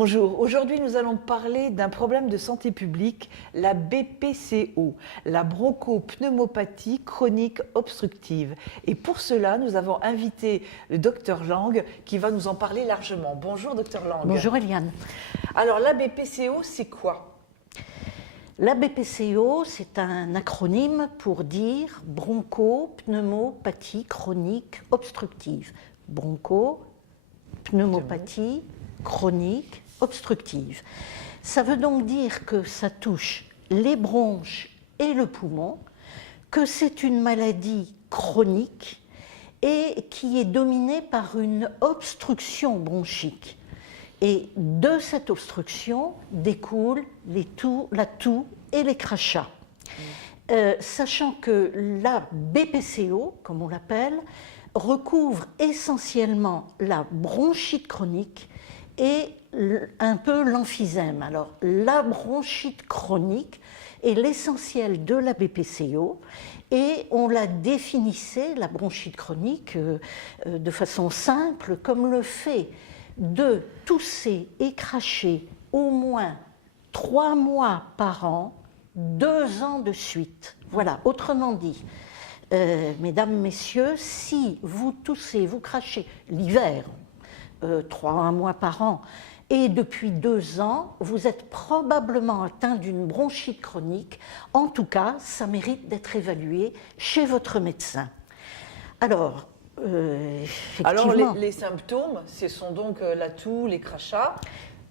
Bonjour, aujourd'hui nous allons parler d'un problème de santé publique, la BPCO, la bronchopneumopathie chronique obstructive. Et pour cela, nous avons invité le docteur Lang qui va nous en parler largement. Bonjour docteur Lang. Bonjour Eliane. Alors la BPCO, c'est quoi ? La BPCO, c'est un acronyme pour dire bronchopneumopathie chronique obstructive. Bronchopneumopathie chronique obstructive. Ça veut donc dire que ça touche les bronches et le poumon, que c'est une maladie chronique et qui est dominée par une obstruction bronchique. Et de cette obstruction découlent la toux et les crachats. Sachant que la BPCO, comme on l'appelle, recouvre essentiellement la bronchite chronique et un peu l'emphysème. Alors, la bronchite chronique est l'essentiel de la BPCO et on la définissait, la bronchite chronique, de façon simple, comme le fait de tousser et cracher au moins 3 mois par an, 2 ans de suite. Voilà, autrement dit, mesdames, messieurs, si vous toussez, vous crachez l'hiver, 3 mois par an, et depuis 2 ans, vous êtes probablement atteint d'une bronchite chronique. En tout cas, ça mérite d'être évalué chez votre médecin. Alors, effectivement. Les symptômes, ce sont donc la toux, les crachats,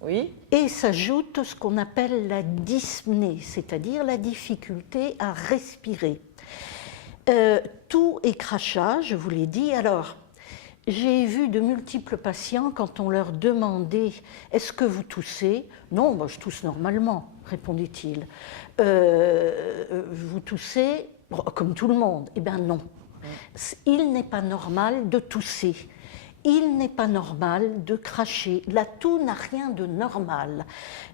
oui. Et s'ajoute ce qu'on appelle la dyspnée, c'est-à-dire la difficulté à respirer. Toux et crachats, je vous l'ai dit. Alors, j'ai vu de multiples patients, quand on leur demandait « Est-ce que vous toussez ?» « Non, moi, je tousse normalement, répondait-il. Vous toussez comme tout le monde ?» Eh bien non. Il n'est pas normal de tousser. Il n'est pas normal de cracher. La toux n'a rien de normal.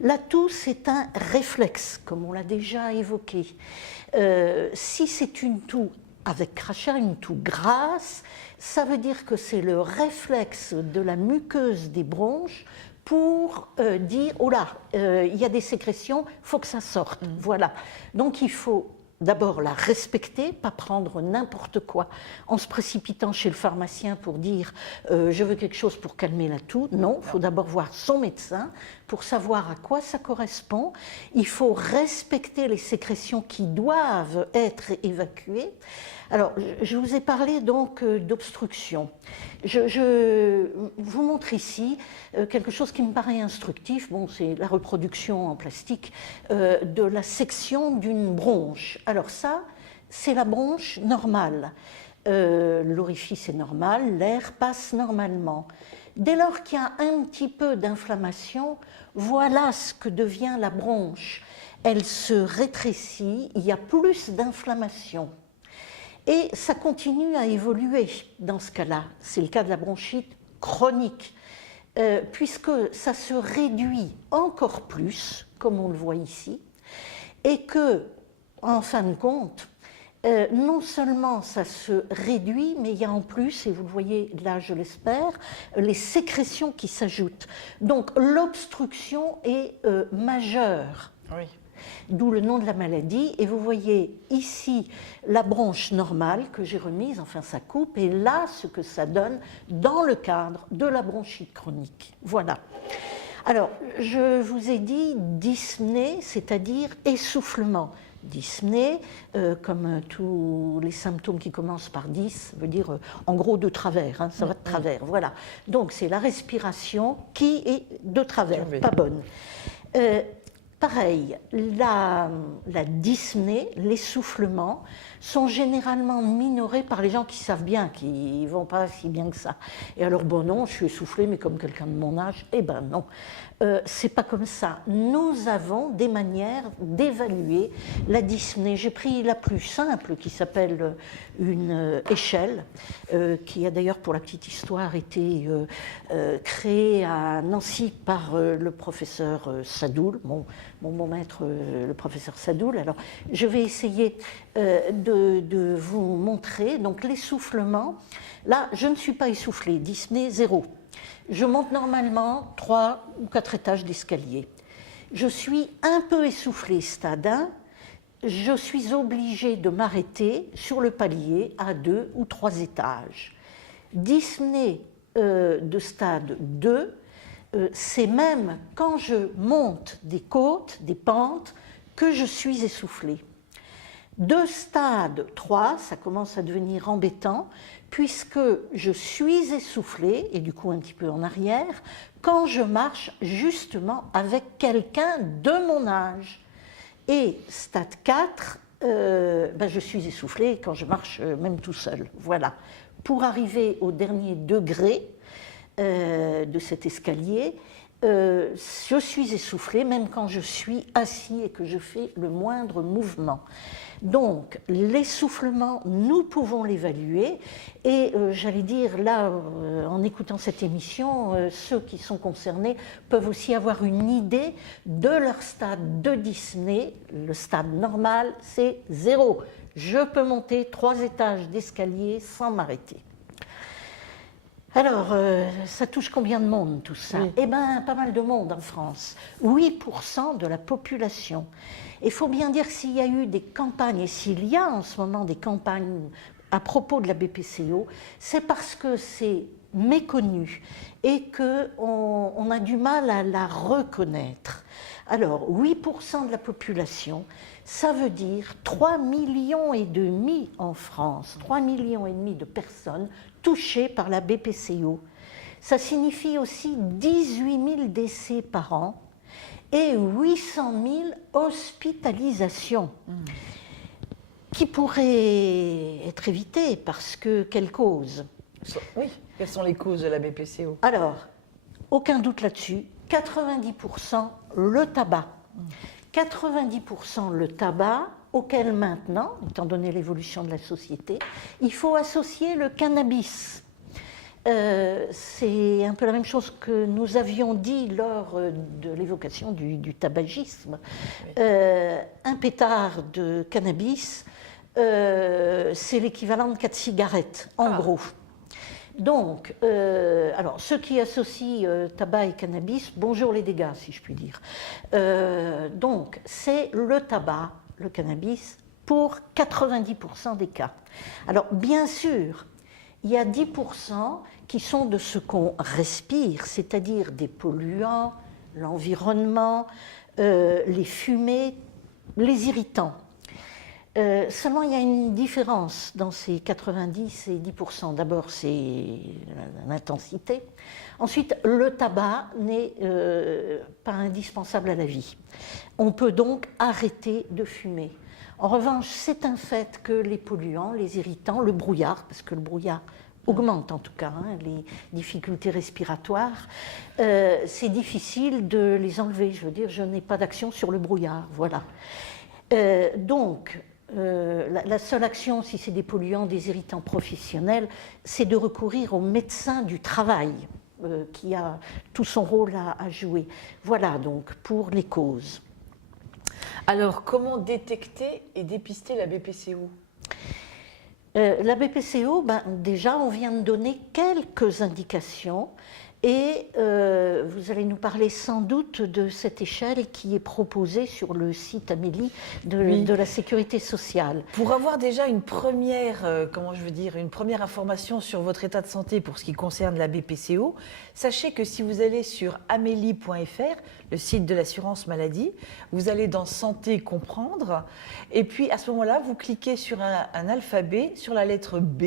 La toux, c'est un réflexe, comme on l'a déjà évoqué. Si c'est une toux avec crachat, une toux grasse, ça veut dire que c'est le réflexe de la muqueuse des bronches pour dire « Oh là, il y a des sécrétions, il faut que ça sorte. » Voilà. Donc il faut d'abord la respecter, pas prendre n'importe quoi en se précipitant chez le pharmacien pour dire je veux quelque chose pour calmer la toux. Non, il faut d'abord voir son médecin pour savoir à quoi ça correspond. Il faut respecter les sécrétions qui doivent être évacuées. Alors, je vous ai parlé donc d'obstruction. Je vous montre ici quelque chose qui me paraît instructif. Bon, c'est la reproduction en plastique de la section d'une bronche. Alors ça, c'est la bronche normale. L'orifice est normal, l'air passe normalement. Dès lors qu'il y a un petit peu d'inflammation, voilà ce que devient la bronche. Elle se rétrécit, il y a plus d'inflammation. Et ça continue à évoluer dans ce cas-là. C'est le cas de la bronchite chronique, puisque ça se réduit encore plus, comme on le voit ici, et que, en fin de compte, non seulement ça se réduit, mais il y a en plus, et vous le voyez là je l'espère, les sécrétions qui s'ajoutent. Donc l'obstruction est majeure. Oui. D'où le nom de la maladie. Et vous voyez ici la bronche normale que j'ai remise, enfin ça coupe, et là ce que ça donne dans le cadre de la bronchite chronique. Voilà. Alors, je vous ai dit dyspnée, c'est-à-dire essoufflement. Dyspnée, comme tous les symptômes qui commencent par dys, ça veut dire en gros de travers, hein, ça va de travers. Voilà. Donc c'est la respiration qui est de travers, pas bonne. Pareil, la dyspnée, l'essoufflement, sont généralement minorés par les gens qui savent bien, qui ne vont pas si bien que ça. Et alors, bon, non, je suis essoufflée, mais comme quelqu'un de mon âge, eh ben non. C'est pas comme ça. Nous avons des manières d'évaluer la dyspnée. J'ai pris la plus simple, qui s'appelle une échelle, qui a d'ailleurs, pour la petite histoire, été créée à Nancy par le professeur Sadoul, mon maître, le professeur Sadoul. Alors, je vais essayer de vous montrer. Donc, l'essoufflement, là, je ne suis pas essoufflée, dyspnée 0. Je monte normalement 3 ou 4 étages d'escalier. Je suis un peu essoufflée, stade 1. Je suis obligée de m'arrêter sur le palier à 2 ou 3 étages. Dyspnée de stade 2, c'est même quand je monte des côtes, des pentes, que je suis essoufflée. De stade 3, ça commence à devenir embêtant, puisque je suis essoufflée, et du coup un petit peu en arrière, quand je marche justement avec quelqu'un de mon âge. Et stade 4, je suis essoufflée quand je marche même tout seul. Voilà. Pour arriver au dernier degré de cet escalier, je suis essoufflée même quand je suis assis et que je fais le moindre mouvement. Donc l'essoufflement, nous pouvons l'évaluer et j'allais dire là, en écoutant cette émission, ceux qui sont concernés peuvent aussi avoir une idée de leur stade de dyspnée. Le stade normal, c'est 0. Je peux monter 3 étages d'escalier sans m'arrêter. Alors, ça touche combien de monde tout ça? Oui. Eh bien, pas mal de monde en France. 8% de la population. Il faut bien dire s'il y a eu des campagnes, et s'il y a en ce moment des campagnes à propos de la BPCO, c'est parce que c'est méconnu et qu'on a du mal à la reconnaître. Alors, 8% de la population, ça veut dire 3,5 millions en France, 3,5 millions de personnes touchées par la BPCO. Ça signifie aussi 18 000 décès par an et 800 000 hospitalisations qui pourraient être évitées parce que, quelle cause? Oui, quelles sont les causes de la BPCO? Alors, aucun doute là-dessus, 90% le tabac. 90% le tabac, auquel maintenant, étant donné l'évolution de la société, il faut associer le cannabis. C'est un peu la même chose que nous avions dit lors de l'évocation du tabagisme. Un pétard de cannabis, c'est l'équivalent de 4 cigarettes, en gros. Donc, alors, ceux qui associent tabac et cannabis, bonjour les dégâts, si je puis dire. Donc, c'est le tabac, le cannabis, pour 90% des cas. Alors, bien sûr, il y a 10% qui sont de ce qu'on respire, c'est-à-dire des polluants, l'environnement, les fumées, les irritants. Seulement, il y a une différence dans ces 90 et 10%. D'abord, c'est l'intensité. Ensuite, le tabac n'est pas indispensable à la vie. On peut donc arrêter de fumer. En revanche, c'est un fait que les polluants, les irritants, le brouillard, parce que le brouillard augmente en tout cas les difficultés respiratoires, c'est difficile de les enlever. Je veux dire, je n'ai pas d'action sur le brouillard, voilà. Donc, la seule action, si c'est des polluants, des irritants professionnels, c'est de recourir au médecin du travail, qui a tout son rôle à jouer. Voilà donc pour les causes. Alors, comment détecter et dépister la BPCO? La BPCO, déjà, on vient de donner quelques indications. Et vous allez nous parler sans doute de cette échelle qui est proposée sur le site Amélie de la Sécurité sociale. Pour avoir déjà une première, une première information sur votre état de santé pour ce qui concerne la BPCO, sachez que si vous allez sur amélie.fr, le site de l'assurance maladie, vous allez dans Santé comprendre, et puis à ce moment-là, vous cliquez sur un alphabet, sur la lettre B,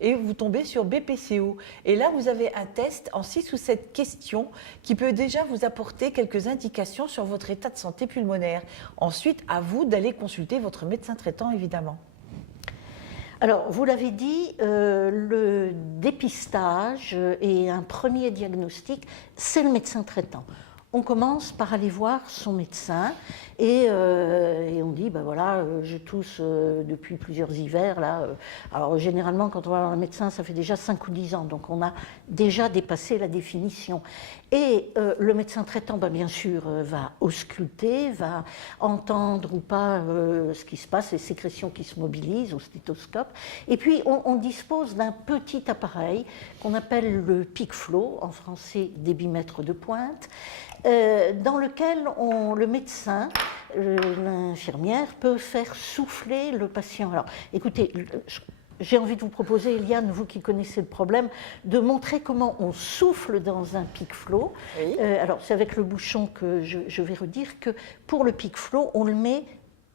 et vous tombez sur BPCO. Et là, vous avez un test en 6 ou 7 questions qui peut déjà vous apporter quelques indications sur votre état de santé pulmonaire. Ensuite, à vous d'aller consulter votre médecin traitant, évidemment. Alors, vous l'avez dit, le dépistage et un premier diagnostic, c'est le médecin traitant. on commence par aller voir son médecin et on dit, ben voilà, je tousse depuis plusieurs hivers. Là, alors généralement, quand on va voir un médecin, ça fait déjà 5 ou 10 ans, donc on a déjà dépassé la définition. Et le médecin traitant, ben, bien sûr, va ausculter, va entendre ou pas ce qui se passe, les sécrétions qui se mobilisent au stéthoscope. Et puis, on dispose d'un petit appareil qu'on appelle le PIC-Flow, en français débitmètre de pointe, dans lequel le médecin, l'infirmière, peut faire souffler le patient. Alors, écoutez, j'ai envie de vous proposer, Eliane, vous qui connaissez le problème, de montrer comment on souffle dans un PIC-Flow. Oui. Alors, c'est avec le bouchon que je vais redire que pour le PIC-Flow, on le met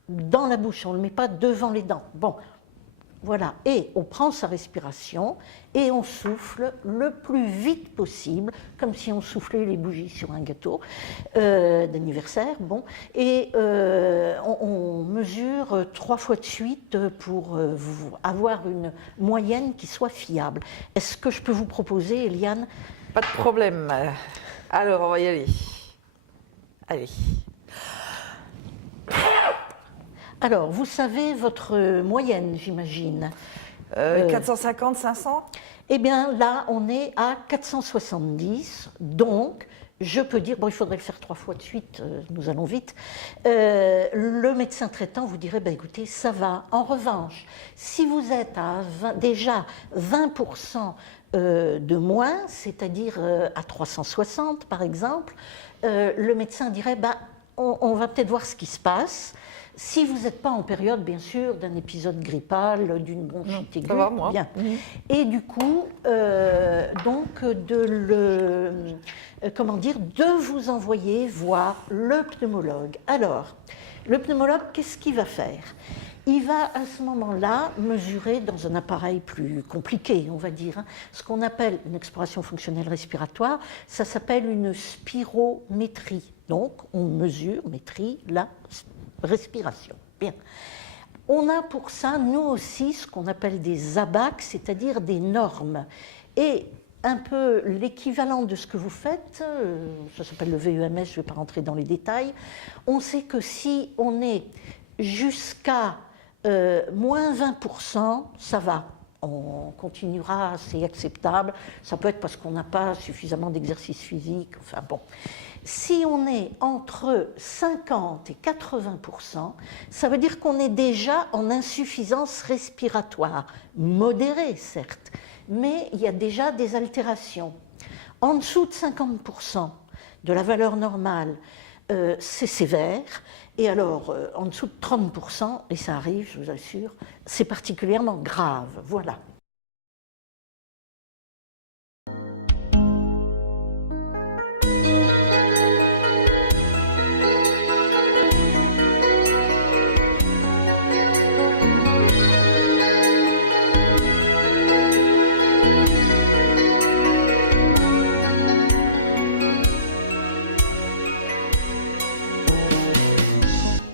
dans la bouche, on ne le met pas devant les dents. Bon, voilà, et on prend sa respiration et on souffle le plus vite possible, comme si on soufflait les bougies sur un gâteau d'anniversaire. Bon, et on mesure 3 fois de suite pour avoir une moyenne qui soit fiable. Est-ce que je peux vous proposer, Eliane? Pas de problème. Alors, on va y aller. Allez. Alors, vous savez votre moyenne, j'imagine. 450, 500 ? Eh bien, là, on est à 470. Donc, je peux dire, bon, il faudrait le faire 3 fois de suite, nous allons vite. Le médecin traitant vous dirait, ben, écoutez, ça va. En revanche, si vous êtes à déjà 20% de moins, c'est-à-dire à 360 par exemple, le médecin dirait, ben, on va peut-être voir ce qui se passe. Si vous n'êtes pas en période, bien sûr, d'un épisode grippal, d'une bronchite aiguë, ça va, moi. Bien. Et du coup, donc, de vous envoyer voir le pneumologue. Alors, le pneumologue, qu'est-ce qu'il va faire? Il va à ce moment-là mesurer dans un appareil plus compliqué, on va dire, hein, ce qu'on appelle une exploration fonctionnelle respiratoire. Ça s'appelle une spirométrie. Donc, on métrie la respiration. Bien. On a pour ça, nous aussi, ce qu'on appelle des ABAC, c'est-à-dire des normes. Et un peu l'équivalent de ce que vous faites, ça s'appelle le VEMS, je ne vais pas rentrer dans les détails, on sait que si on est jusqu'à moins 20%, ça va. On continuera, c'est acceptable. Ça peut être parce qu'on n'a pas suffisamment d'exercice physique, enfin bon. Si on est entre 50 et 80%, ça veut dire qu'on est déjà en insuffisance respiratoire, modérée certes, mais il y a déjà des altérations. En dessous de 50% de la valeur normale, c'est sévère, et alors en dessous de 30%, et ça arrive, je vous assure, c'est particulièrement grave. Voilà.